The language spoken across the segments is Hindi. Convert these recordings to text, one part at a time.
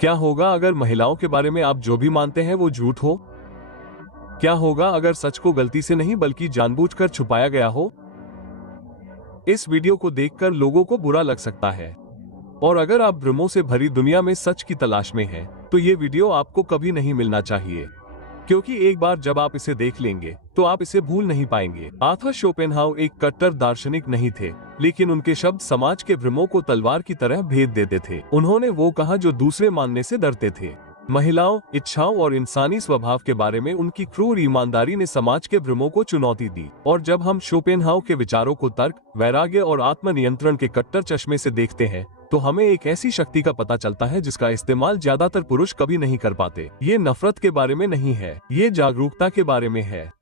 क्या होगा अगर महिलाओं के बारे में आप जो भी मानते हैं वो झूठ हो? क्या होगा अगर सच को गलती से नहीं बल्कि जानबूझकर छुपाया गया हो? इस वीडियो को देखकर लोगों को बुरा लग सकता है, और अगर आप भ्रमों से भरी दुनिया में सच की तलाश में हैं, तो ये वीडियो आपको कभी नहीं मिलना चाहिए, क्योंकि एक बार जब आप इसे देख लेंगे तो आप इसे भूल नहीं पाएंगे। आर्थर शोपेनहाउर एक कट्टर दार्शनिक नहीं थे, लेकिन उनके शब्द समाज के भ्रमों को तलवार की तरह भेद देते थे। उन्होंने वो कहा जो दूसरे मानने से डरते थे। महिलाओं, इच्छाओं और इंसानी स्वभाव के बारे में उनकी क्रूर ईमानदारी ने समाज के भ्रमों को चुनौती दी। और जब हम शोपेनहाउर के विचारों को तर्क, वैराग्य और आत्मनियंत्रण के कट्टर चश्मे से देखते हैं, तो हमें एक ऐसी शक्ति का पता चलता है जिसका इस्तेमाल ज्यादातर पुरुष कभी नहीं कर पाते। ये नफरत के बारे में नहीं है, ये जागरूकता के बारे में है,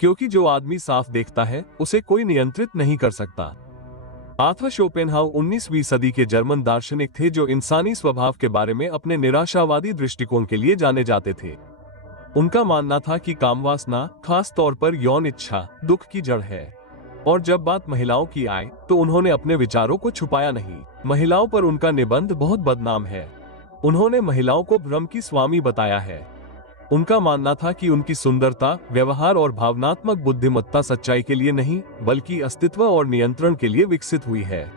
क्योंकि जो आदमी साफ देखता है उसे कोई नियंत्रित नहीं कर सकता। आर्थर शोपेनहाउर 19वीं सदी के जर्मन दार्शनिक थे जो इंसानी स्वभाव के बारे में अपने निराशावादी दृष्टिकोण के लिए जाने जाते थे। उनका मानना था कि कामवासना, खास तौर पर यौन इच्छा, दुख की जड़ है। और जब बात महिलाओं की आए तो उन्होंने अपने विचारों को छुपाया नहीं। महिलाओं पर उनका निबंध बहुत बदनाम है। उन्होंने महिलाओं को भ्रम की स्वामी बताया है। उनका मानना था कि उनकी सुंदरता, व्यवहार और भावनात्मक बुद्धिमत्ता सच्चाई के लिए नहीं बल्कि अस्तित्व और नियंत्रण के लिए विकसित हुई है।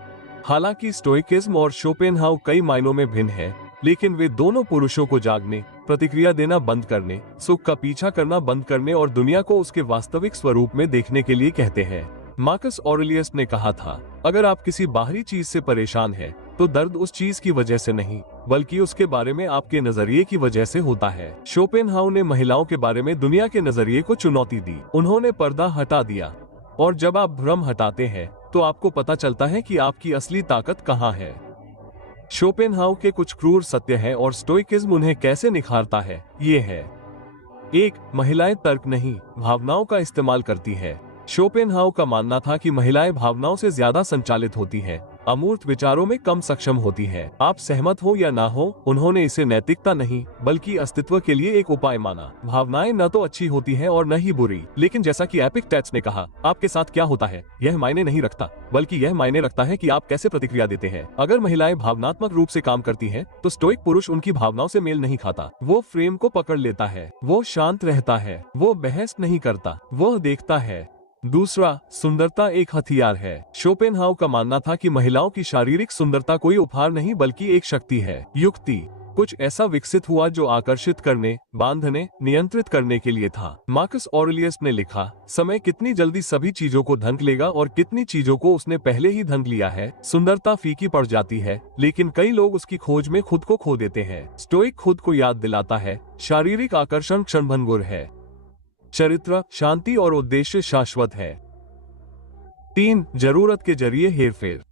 हालांकि स्टोइकिज्म और शोपेनहाउर कई मायनों में भिन्न है, लेकिन वे दोनों पुरुषों को जागने, प्रतिक्रिया देना बंद करने, सुख का पीछा करना बंद करने और दुनिया को उसके वास्तविक स्वरूप में देखने के लिए कहते हैं। मार्कस ऑरेलियस ने कहा था, अगर आप किसी बाहरी चीज से परेशान हैं, तो दर्द उस चीज की वजह से नहीं बल्कि उसके बारे में आपके नजरिए की वजह से होता है। शोपेनहाउर ने महिलाओं के बारे में दुनिया के नजरिए को चुनौती दी। उन्होंने पर्दा हटा दिया, और जब आप भ्रम हटाते हैं तो आपको पता चलता है कि आपकी असली ताकत कहाँ है। शोपेनहाउर के कुछ क्रूर सत्य हैं और स्टोइकिज्म उन्हें कैसे निखारता है, ये है। 1. महिलाएं तर्क नहीं, भावनाओं का इस्तेमाल करती है। शोपेनहाउर का मानना था कि महिलाएं भावनाओं से ज्यादा संचालित होती हैं, अमूर्त विचारों में कम सक्षम होती हैं। आप सहमत हो या ना हो, उन्होंने इसे नैतिकता नहीं बल्कि अस्तित्व के लिए एक उपाय माना। भावनाएं न तो अच्छी होती हैं और न ही बुरी, लेकिन जैसा कि एपिक्टेट्स ने कहा, आपके साथ क्या होता है यह मायने नहीं रखता, बल्कि यह मायने रखता है कि आप कैसे प्रतिक्रिया देते हैं। अगर महिलाएं भावनात्मक रूप से काम करती हैं, तो स्टोइक पुरुष उनकी भावनाओं से मेल नहीं खाता। वो फ्रेम को पकड़ लेता है, वो शांत रहता है, वो बहस नहीं करता, वो देखता है। दूसरा, सुंदरता एक हथियार है। शोपेनहाउर का मानना था कि महिलाओं की शारीरिक सुंदरता कोई उपहार नहीं बल्कि एक शक्ति है। युक्ति कुछ ऐसा विकसित हुआ जो आकर्षित करने, बांधने, नियंत्रित करने के लिए था। मार्कस ऑरेलियस ने लिखा, समय कितनी जल्दी सभी चीजों को ढंक लेगा और कितनी चीजों को उसने पहले ही ढंक लिया है। सुंदरता फीकी पड़ जाती है, लेकिन कई लोग उसकी खोज में खुद को खो देते हैं। स्टोइक खुद को याद दिलाता है, शारीरिक आकर्षण क्षणभंगुर है, चरित्र, शांति और उद्देश्य शाश्वत है। 3. जरूरत के जरिए हेरफेर।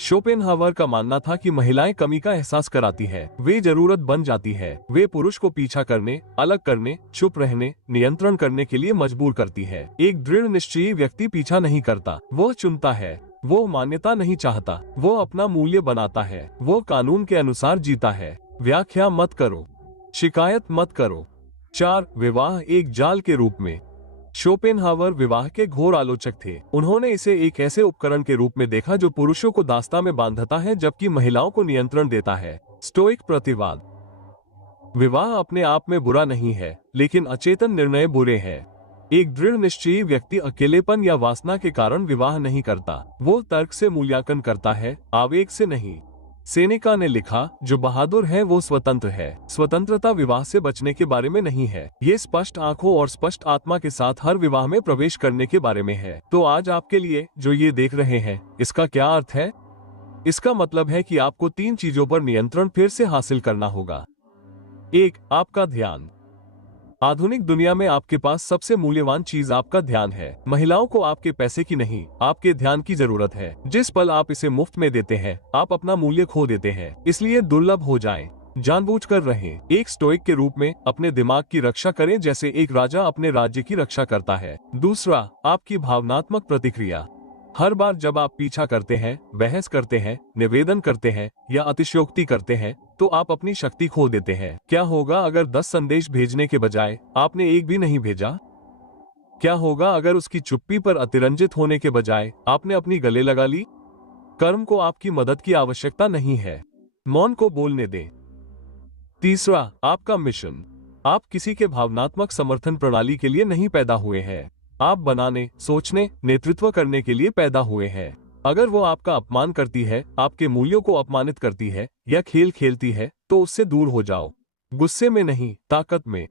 शोपेनहावर का मानना था कि महिलाएं कमी का एहसास कराती है, वे जरूरत बन जाती है। वे पुरुष को पीछा करने, अलग करने, चुप रहने, नियंत्रण करने के लिए मजबूर करती है। एक दृढ़ निश्चयी व्यक्ति पीछा नहीं करता, वो चुनता है। वो मान्यता नहीं चाहता, वो अपना मूल्य बनाता है। वो कानून के अनुसार जीता है। व्याख्या मत करो, शिकायत मत करो। 4. विवाह एक जाल के रूप में। शोपेनहावर विवाह के घोर आलोचक थे। उन्होंने इसे एक ऐसे उपकरण के रूप में देखा जो पुरुषों को दास्तां में बांधता है जबकि महिलाओं को नियंत्रण देता है। स्टोइक प्रतिवाद, विवाह अपने आप में बुरा नहीं है, लेकिन अचेतन निर्णय बुरे हैं। एक दृढ़ निश्चयी व्यक्ति अकेलेपन या वासना के कारण विवाह नहीं करता, वो तर्क से मूल्यांकन करता है, आवेग से नहीं। सेनेका ने लिखा, जो बहादुर है वो स्वतंत्र है। स्वतंत्रता विवाह से बचने के बारे में नहीं है, ये स्पष्ट आंखों और स्पष्ट आत्मा के साथ हर विवाह में प्रवेश करने के बारे में है। तो आज आपके लिए जो ये देख रहे हैं, इसका क्या अर्थ है? इसका मतलब है कि आपको 3 चीजों पर नियंत्रण फिर से हासिल करना होगा। 1. आपका ध्यान। आधुनिक दुनिया में आपके पास सबसे मूल्यवान चीज आपका ध्यान है। महिलाओं को आपके पैसे की नहीं, आपके ध्यान की जरूरत है। जिस पल आप इसे मुफ्त में देते हैं, आप अपना मूल्य खो देते हैं। इसलिए दुर्लभ हो जाएं, जानबूझकर रहें। एक स्टोइक के रूप में अपने दिमाग की रक्षा करें जैसे एक राजा अपने राज्य की रक्षा करता है। दूसरा, आपकी भावनात्मक प्रतिक्रिया। हर बार जब आप पीछा करते हैं, बहस करते हैं, निवेदन करते हैं या अतिशयोक्ति करते हैं, तो आप अपनी शक्ति खो देते हैं। क्या होगा अगर 10 संदेश भेजने के बजाय आपने एक भी नहीं भेजा? क्या होगा अगर उसकी चुप्पी पर अतिरंजित होने के बजाय आपने अपनी गले लगा ली? कर्म को आपकी मदद की आवश्यकता नहीं है, मौन को बोलने दें। तीसरा, आपका मिशन। आप किसी के भावनात्मक समर्थन प्रणाली के लिए नहीं पैदा हुए हैं। आप बनाने, सोचने, नेतृत्व करने के लिए पैदा हुए हैं। अगर वो आपका अपमान करती है, आपके मूल्यों को अपमानित करती है या खेल खेलती है, तो उससे दूर हो जाओ। गुस्से में नहीं, ताकत में।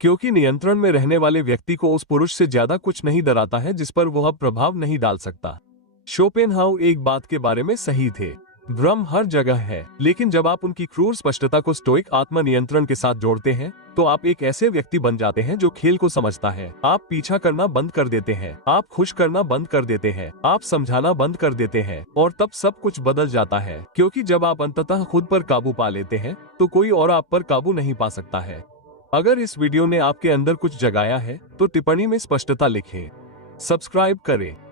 क्योंकि नियंत्रण में रहने वाले व्यक्ति को उस पुरुष से ज्यादा कुछ नहीं डराता है जिस पर वह अब प्रभाव नहीं डाल सकता। शोपेनहाउ एक बात के बारे में सही थे, भ्रम हर जगह है, लेकिन जब आप उनकी क्रूर स्पष्टता को स्टोइक आत्मनियंत्रण के साथ जोड़ते हैं, तो आप एक ऐसे व्यक्ति बन जाते हैं जो खेल को समझता है। आप पीछा करना बंद कर देते हैं, आप खुश करना बंद कर देते हैं, आप समझाना बंद कर देते हैं, और तब सब कुछ बदल जाता है। क्योंकि जब आप अंततः खुद पर काबू पा लेते हैं, तो कोई और आप पर काबू नहीं पा सकता है। अगर इस वीडियो ने आपके अंदर कुछ जगाया है, तो टिप्पणी में स्पष्टता लिखें। सब्सक्राइब करें।